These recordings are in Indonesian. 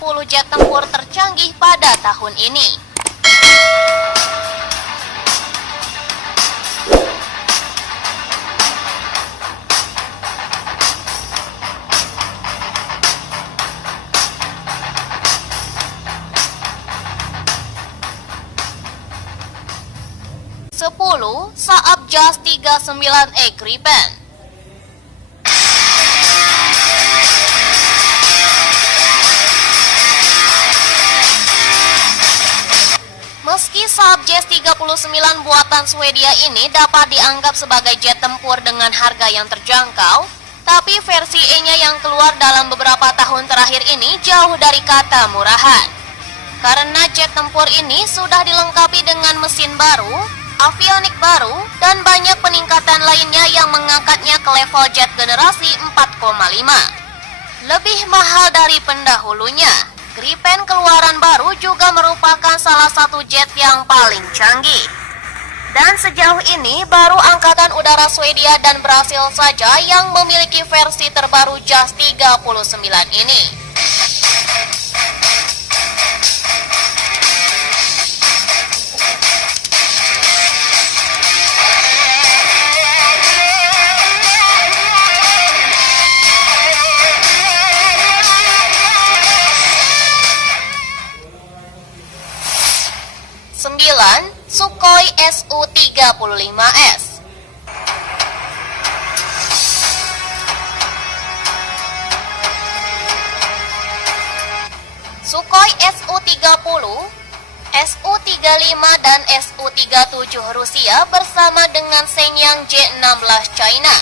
10 jet tempur tercanggih pada tahun ini. Saab Jas 39E Gripen. Meski Saab Jas 39 buatan Swedia ini dapat dianggap sebagai jet tempur dengan harga yang terjangkau, tapi versi E-nya yang keluar dalam beberapa tahun terakhir ini jauh dari kata murahan. Karena jet tempur ini sudah dilengkapi dengan mesin baru, avionik baru, dan banyak peningkatan lainnya yang mengangkatnya ke level jet generasi 4,5. Lebih mahal dari pendahulunya, Gripen keluaran baru juga merupakan salah satu jet yang paling canggih. Dan sejauh ini baru Angkatan Udara Swedia dan Brasil saja yang memiliki versi terbaru Jas 39 ini. Sukhoi Su-35S. Sukhoi Su-30, Su-35 dan Su-37 Rusia bersama dengan Shenyang J-16 China.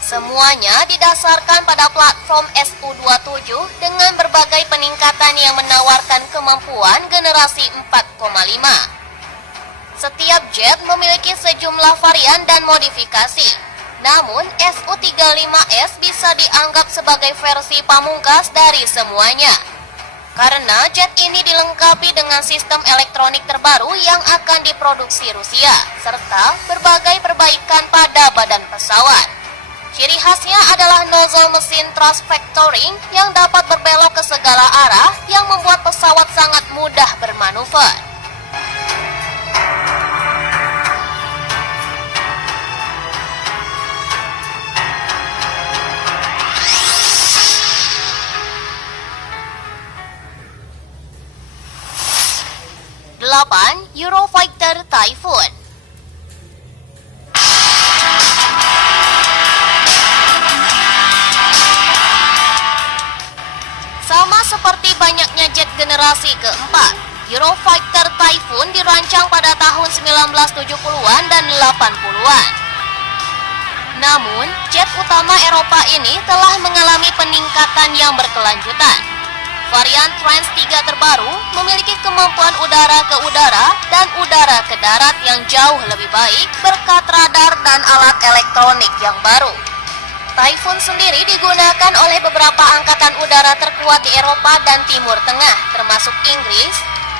Semuanya didasarkan pada platform Su-27 dengan berbagai peningkatan yang menawarkan kemampuan generasi 4,5. Setiap jet memiliki sejumlah varian dan modifikasi. Namun, Su-35S bisa dianggap sebagai versi pamungkas dari semuanya. Karena jet ini dilengkapi dengan sistem elektronik terbaru yang akan diproduksi Rusia, serta berbagai perbaikan pada badan pesawat. Ciri khasnya adalah nozzle mesin thrust vectoring yang dapat berbelok ke segala arah yang membuat pesawat sangat mudah bermanuver. Eurofighter Typhoon. Sama seperti banyaknya jet generasi keempat, Eurofighter Typhoon dirancang pada tahun 1970-an dan 80-an. Namun, jet utama Eropa ini telah mengalami peningkatan yang berkelanjutan. Varian Trans 3 terbaru memiliki kemampuan udara ke udara dan udara ke darat yang jauh lebih baik berkat radar dan alat elektronik yang baru. Typhoon sendiri digunakan oleh beberapa angkatan udara terkuat di Eropa dan Timur Tengah, termasuk Inggris,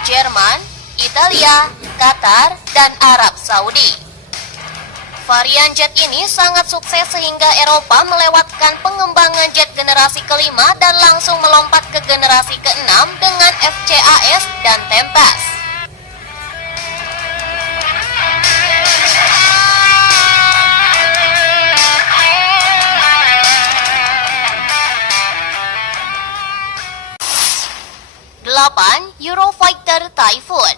Jerman, Italia, Qatar, dan Arab Saudi. Varian jet ini sangat sukses sehingga Eropa melewatkan pengembangan jet generasi kelima dan langsung melompat ke generasi keenam dengan FCAS dan Tempest. Eurofighter Typhoon.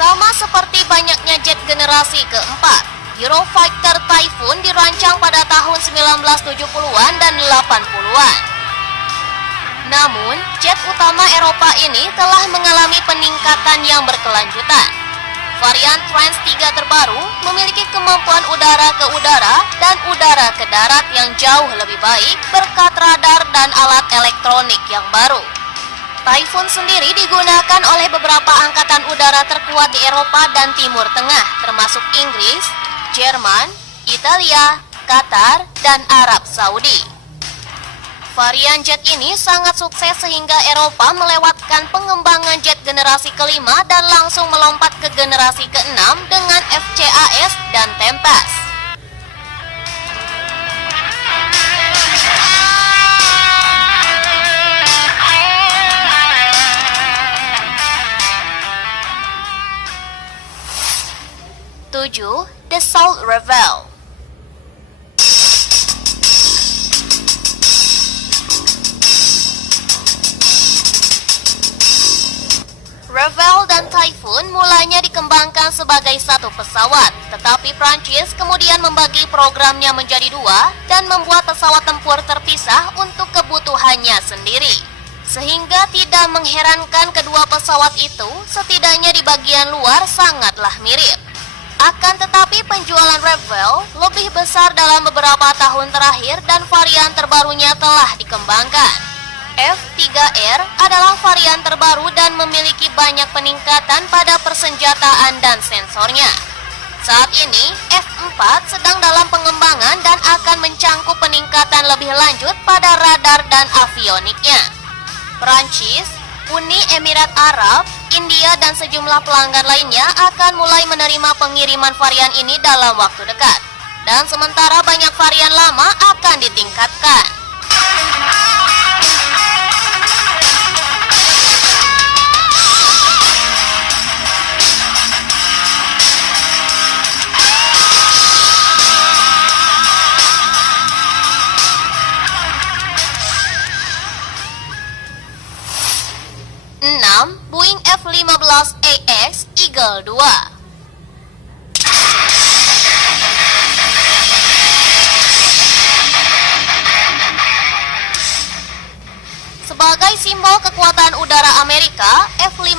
Sama seperti banyaknya jet generasi keempat, Eurofighter Typhoon dirancang pada tahun 1970-an dan 80-an. Namun, jet utama Eropa ini telah mengalami peningkatan yang berkelanjutan. Varian Trans 3 terbaru memiliki kemampuan udara ke udara dan udara ke darat yang jauh lebih baik berkat radar dan alat elektronik yang baru. Typhoon sendiri digunakan oleh beberapa angkatan udara terkuat di Eropa dan Timur Tengah, termasuk Inggris, Jerman, Italia, Qatar, dan Arab Saudi. Varian jet ini sangat sukses sehingga Eropa melewatkan pengembangan jet generasi kelima dan langsung melompat ke generasi keenam dengan FCAS dan Tempest. Tujuh, Dassault Rafale. Rafale dan Typhoon mulanya dikembangkan sebagai satu pesawat, tetapi Prancis kemudian membagi programnya menjadi dua dan membuat pesawat tempur terpisah untuk kebutuhannya sendiri. Sehingga tidak mengherankan kedua pesawat itu setidaknya di bagian luar sangatlah mirip. Akan tetapi penjualan Rafale lebih besar dalam beberapa tahun terakhir dan varian terbarunya telah dikembangkan. F-3R adalah varian terbaru dan memiliki banyak peningkatan pada persenjataan dan sensornya. Saat ini, F-4 sedang dalam pengembangan dan akan mencangkup peningkatan lebih lanjut pada radar dan avioniknya. Prancis, Uni Emirat Arab, India dan sejumlah pelanggan lainnya akan mulai menerima pengiriman varian ini dalam waktu dekat. Dan sementara banyak varian lama akan ditingkatkan. Boeing F-15AX Eagle II. Sebagai simbol kekuatan udara Amerika, F-15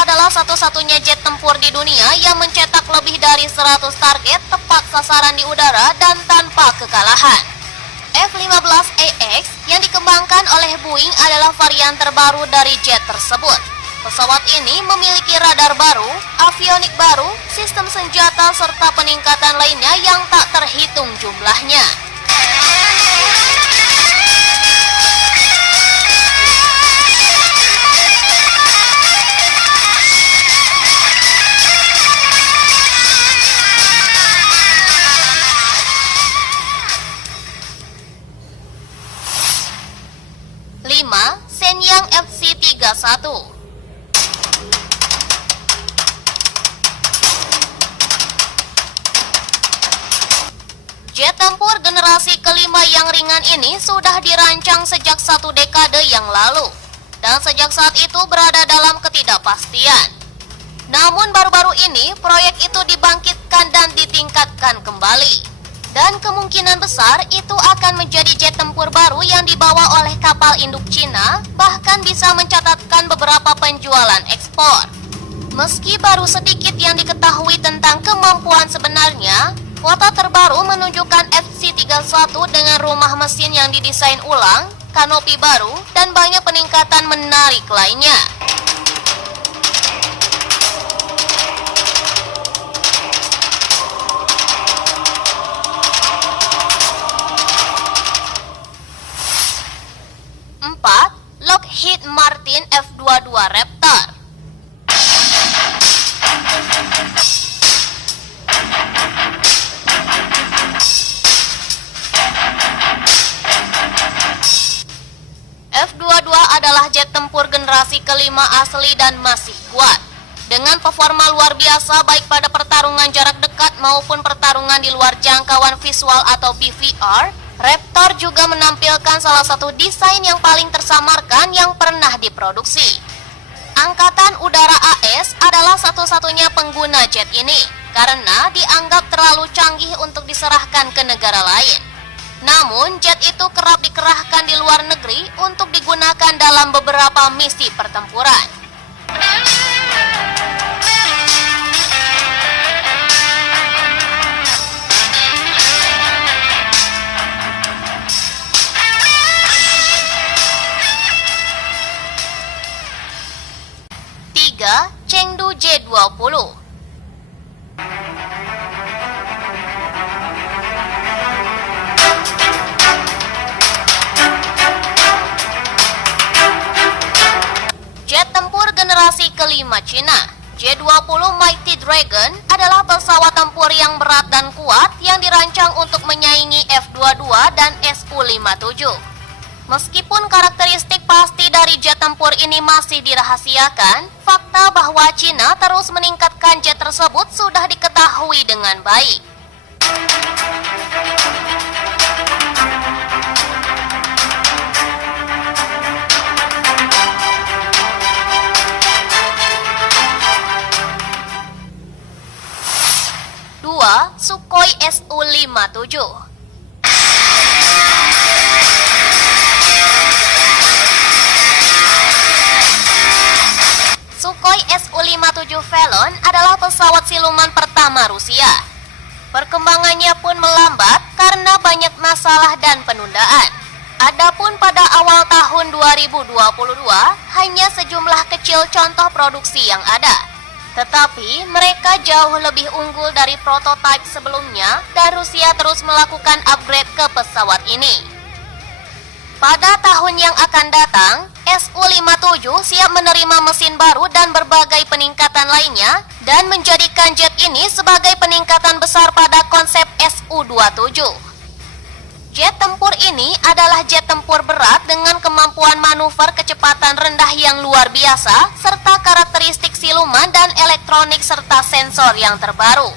adalah satu-satunya jet tempur di dunia yang mencetak lebih dari 100 target tepat sasaran di udara dan tanpa kekalahan. F-15AX yang dikembangkan oleh Boeing adalah varian terbaru dari jet tersebut. Pesawat ini memiliki radar baru, avionik baru, sistem senjata serta peningkatan lainnya yang tak terhitung jumlahnya. Lima, Shenyang FC-31. Jet tempur generasi kelima yang ringan ini sudah dirancang sejak 1 dekade yang lalu, dan sejak saat itu berada dalam ketidakpastian. Namun baru-baru ini proyek itu dibangkitkan dan ditingkatkan kembali, dan kemungkinan besar itu akan menjadi jet tempur baru yang dibawa oleh kapal induk Cina, bahkan bisa mencatatkan beberapa penjualan ekspor. Meski baru sedikit yang diketahui tentang kemampuan sebenarnya, foto terbaru menunjukkan FC-31 dengan rumah mesin yang didesain ulang, kanopi baru, dan banyak peningkatan menarik lainnya. Empat, Lockheed Martin F-22 Raptor. F-22 adalah jet tempur generasi kelima asli dan masih kuat. Dengan performa luar biasa baik pada pertarungan jarak dekat maupun pertarungan di luar jangkauan visual atau PVR, Raptor juga menampilkan salah satu desain yang paling tersamarkan yang pernah diproduksi. Angkatan Udara AS adalah satu-satunya pengguna jet ini karena dianggap terlalu canggih untuk diserahkan ke negara lain. Namun, jet itu kerap dikerahkan di luar negeri untuk digunakan dalam beberapa misi pertempuran. Tiga, Chengdu J-20. kelima Cina. J-20 Mighty Dragon adalah pesawat tempur yang berat dan kuat yang dirancang untuk menyaingi F-22 dan Su-57. Meskipun karakteristik pasti dari jet tempur ini masih dirahasiakan, fakta bahwa Cina terus meningkatkan jet tersebut sudah diketahui dengan baik. Sukhoi Su-57. Sukhoi Su-57 Valon adalah pesawat siluman pertama Rusia. Perkembangannya pun melambat karena banyak masalah dan penundaan. Adapun pada awal tahun 2022, hanya sejumlah kecil contoh produksi yang ada. Tetapi mereka jauh lebih unggul dari prototipe sebelumnya dan Rusia terus melakukan upgrade ke pesawat ini. Pada tahun yang akan datang, Su-57 siap menerima mesin baru dan berbagai peningkatan lainnya dan menjadikan jet ini sebagai peningkatan besar pada konsep Su-27. Jet tempur ini adalah jet tempur berat dengan kemampuan manuver kecepatan rendah yang luar biasa, serta karakteristik siluman dan elektronik serta sensor yang terbaru.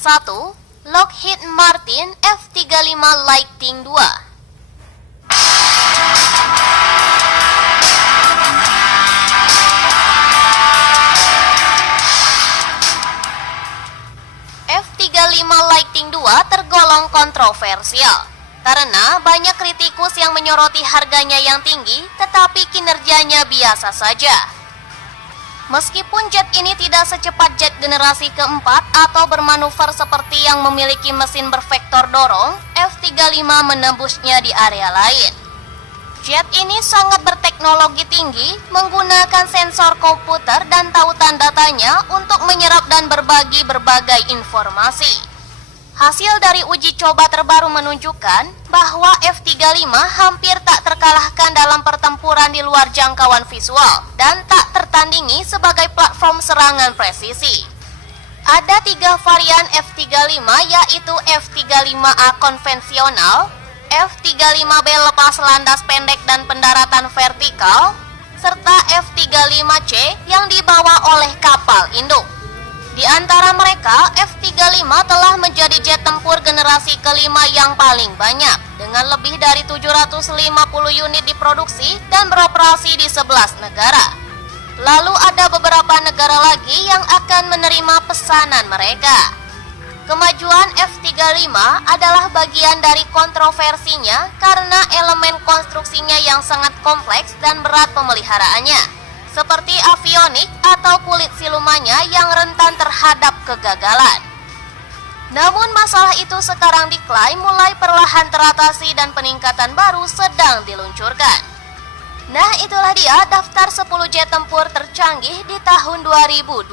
Satu, Lockheed Martin F-35 Lightning II. F-35 Lightning II tergolong kontroversial karena banyak kritikus yang menyoroti harganya yang tinggi, tetapi kinerjanya biasa saja. Meskipun jet ini tidak secepat jet generasi keempat atau bermanuver seperti yang memiliki mesin bervektor dorong, F-35 menembusnya di area lain. Jet ini sangat berteknologi tinggi, menggunakan sensor komputer dan tautan datanya untuk menyerap dan berbagi berbagai informasi. Hasil dari uji coba terbaru menunjukkan bahwa F-35 hampir tak terkalahkan dalam pertempuran di luar jangkauan visual dan tak tertandingi sebagai platform serangan presisi. Ada 3 varian F-35 yaitu F-35A konvensional, F-35B lepas landas pendek dan pendaratan vertikal, serta F-35C yang dibawa oleh kapal induk. Di antara mereka, F-35 telah menjadi jet tempur generasi kelima yang paling banyak, dengan lebih dari 750 unit diproduksi dan beroperasi di 11 negara. Lalu ada beberapa negara lagi yang akan menerima pesanan mereka. Kemajuan F-35 adalah bagian dari kontroversinya karena elemen konstruksinya yang sangat kompleks dan berat pemeliharaannya, seperti avionik atau kulit silumannya yang rentan terhadap kegagalan. Namun masalah itu sekarang diklaim mulai perlahan teratasi dan peningkatan baru sedang diluncurkan. Nah, itulah dia daftar 10 jet tempur tercanggih di tahun 2022.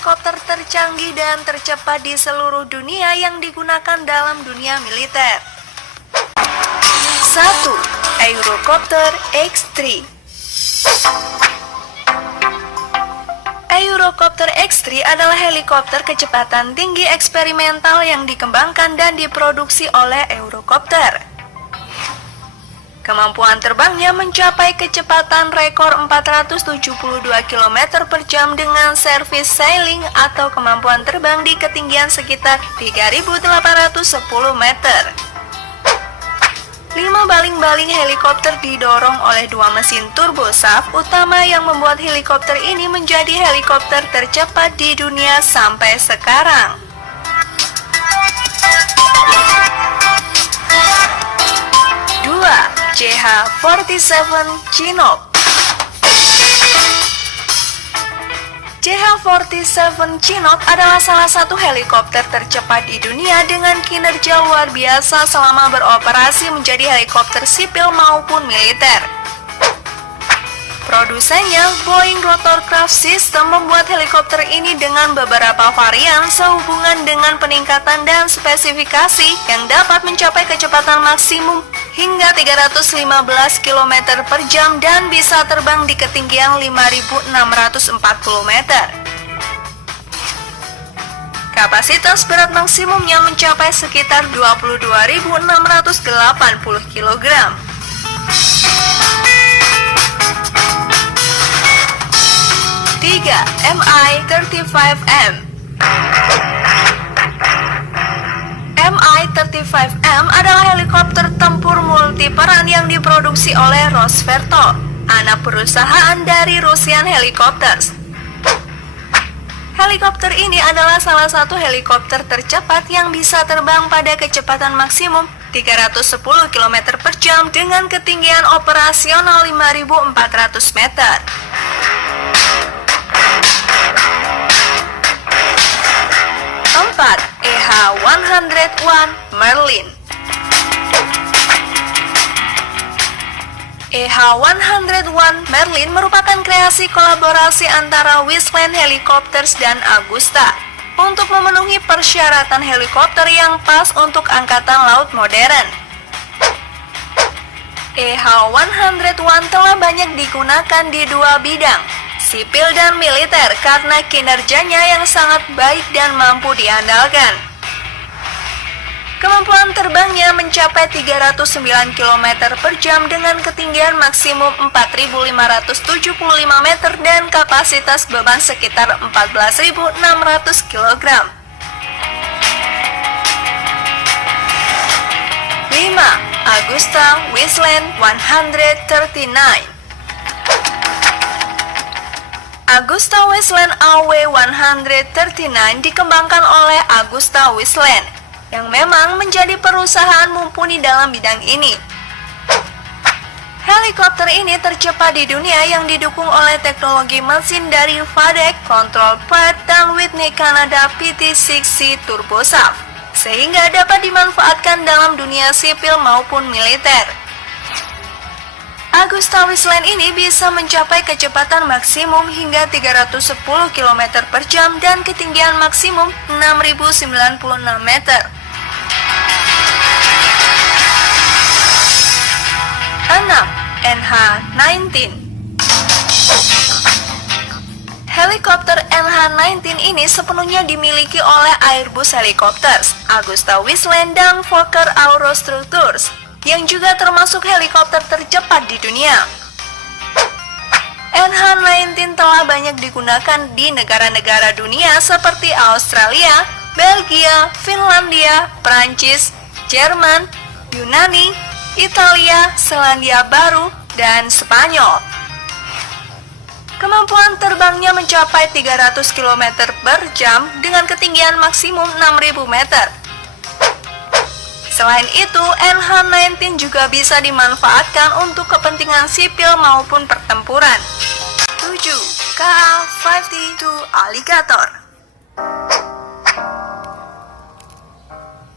Helikopter tercanggih dan tercepat di seluruh dunia yang digunakan dalam dunia militer. 1. Eurocopter X3. Eurocopter X3 adalah helikopter kecepatan tinggi eksperimental yang dikembangkan dan diproduksi oleh Eurocopter. Kemampuan terbangnya mencapai kecepatan rekor 472 km per jam dengan service sailing atau kemampuan terbang di ketinggian sekitar 3.810 meter. 5 baling-baling helikopter didorong oleh 2 mesin turbosaf utama yang membuat helikopter ini menjadi helikopter tercepat di dunia sampai sekarang. 2. CH-47 Chinook. CH-47 Chinook adalah salah satu helikopter tercepat di dunia dengan kinerja luar biasa selama beroperasi menjadi helikopter sipil maupun militer. Produsennya, Boeing Rotorcraft System, membuat helikopter ini dengan beberapa varian sehubungan dengan peningkatan dan spesifikasi yang dapat mencapai kecepatan maksimum hingga 315 km per jam dan bisa terbang di ketinggian 5.640 meter. Kapasitas berat maksimumnya mencapai sekitar 22.680 kg. 3. Mi-35M. Mi-35M adalah helikopter tempur multiperan yang diproduksi oleh Rosvertol, anak perusahaan dari Russian Helicopters. Helikopter ini adalah salah satu helikopter tercepat yang bisa terbang pada kecepatan maksimum 310 km per jam dengan ketinggian operasional 5.400 meter. 4. EH-101 Merlin. EH-101 Merlin merupakan kreasi kolaborasi antara Westland Helicopters dan Agusta untuk memenuhi persyaratan helikopter yang pas untuk angkatan laut modern. EH-101 telah banyak digunakan di dua bidang, sipil dan militer, karena kinerjanya yang sangat baik dan mampu diandalkan. Kemampuan terbangnya mencapai 309 km per jam dengan ketinggian maksimum 4.575 meter dan kapasitas beban sekitar 14.600 kg. 5. Agusta Westland 139. Agusta Westland AW139 dikembangkan oleh Agusta Westland, yang memang menjadi perusahaan mumpuni dalam bidang ini. Helikopter ini tercepat di dunia yang didukung oleh teknologi mesin dari FADEC, Control Pratt, dan Whitney Canada PT6C Turbosaf, sehingga dapat dimanfaatkan dalam dunia sipil maupun militer. Agusta Westland ini bisa mencapai kecepatan maksimum hingga 310 km per jam dan ketinggian maksimum 6.096 meter. 6. NH-19. Helikopter NH-19 ini sepenuhnya dimiliki oleh Airbus Helicopters, Agusta Westland, dan Fokker Aerostructures, yang juga termasuk helikopter tercepat di dunia. NH-19 telah banyak digunakan di negara-negara dunia seperti Australia, Belgia, Finlandia, Prancis, Jerman, Yunani, Italia, Selandia Baru, dan Spanyol. Kemampuan terbangnya mencapai 300 km per jam dengan ketinggian maksimum 6.000 meter. Selain itu, NH-19 juga bisa dimanfaatkan untuk kepentingan sipil maupun pertempuran. 7. KA-52 Alligator.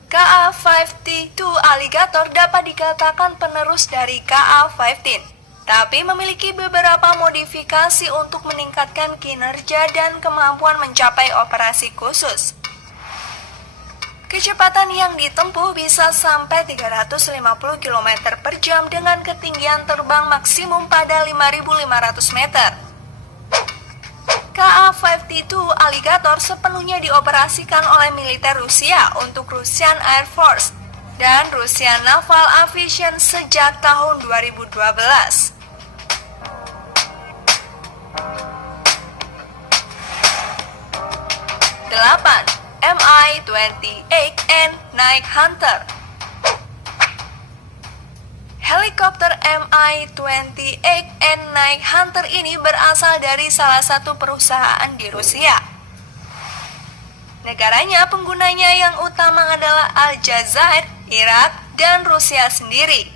KA-52 Alligator dapat dikatakan penerus dari KA-15, tapi memiliki beberapa modifikasi untuk meningkatkan kinerja dan kemampuan mencapai operasi khusus. Kecepatan yang ditempuh bisa sampai 350 km per jam dengan ketinggian terbang maksimum pada 5.500 meter. KA-52 Alligator sepenuhnya dioperasikan oleh militer Rusia untuk Russian Air Force dan Rusia Naval Aviation sejak tahun 2012. Delapan, Mi-28N Night Hunter. Helikopter Mi-28N Night Hunter ini berasal dari salah satu perusahaan di Rusia. Negaranya penggunanya yang utama adalah Aljazair, Irak, dan Rusia sendiri.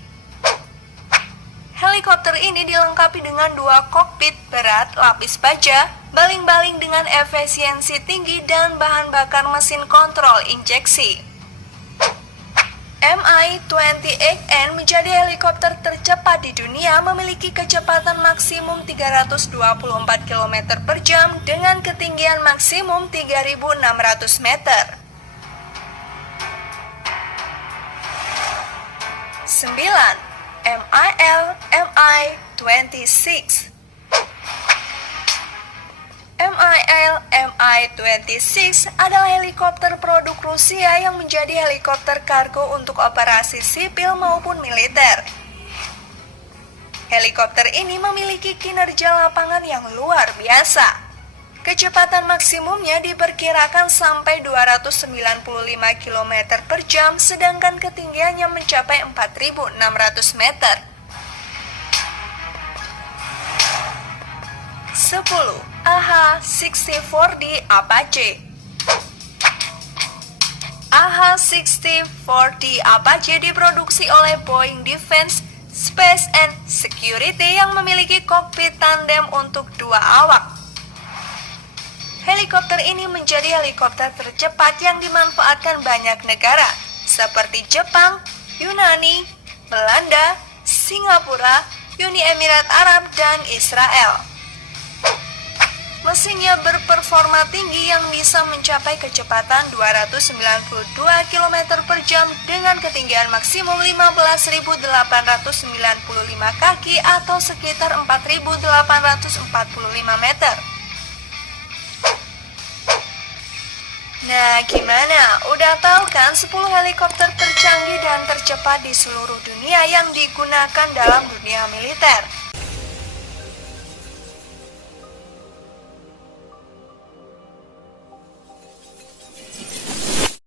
Helikopter ini dilengkapi dengan 2 kokpit berat lapis baja, baling-baling dengan efisiensi tinggi dan bahan bakar mesin kontrol injeksi. Mi-28N menjadi helikopter tercepat di dunia, memiliki kecepatan maksimum 324 km per jam dengan ketinggian maksimum 3.600 meter. 9. Mi-26. Mi-26 adalah helikopter produk Rusia yang menjadi helikopter kargo untuk operasi sipil maupun militer. Helikopter ini memiliki kinerja lapangan yang luar biasa. Kecepatan maksimumnya diperkirakan sampai 295 km per jam, sedangkan ketinggiannya mencapai 4.600 meter. 10. AH-64D Apache. AH-64D Apache diproduksi oleh Boeing Defense, Space and Security yang memiliki kokpit tandem untuk 2 awak. Helikopter ini menjadi helikopter tercepat yang dimanfaatkan banyak negara, seperti Jepang, Yunani, Belanda, Singapura, Uni Emirat Arab, dan Israel. Mesinnya berperforma tinggi yang bisa mencapai kecepatan 292 km per jam dengan ketinggian maksimum 15.895 kaki atau sekitar 4.845 meter. Nah, gimana? Udah tahu kan 10 helikopter tercanggih dan tercepat di seluruh dunia yang digunakan dalam dunia militer?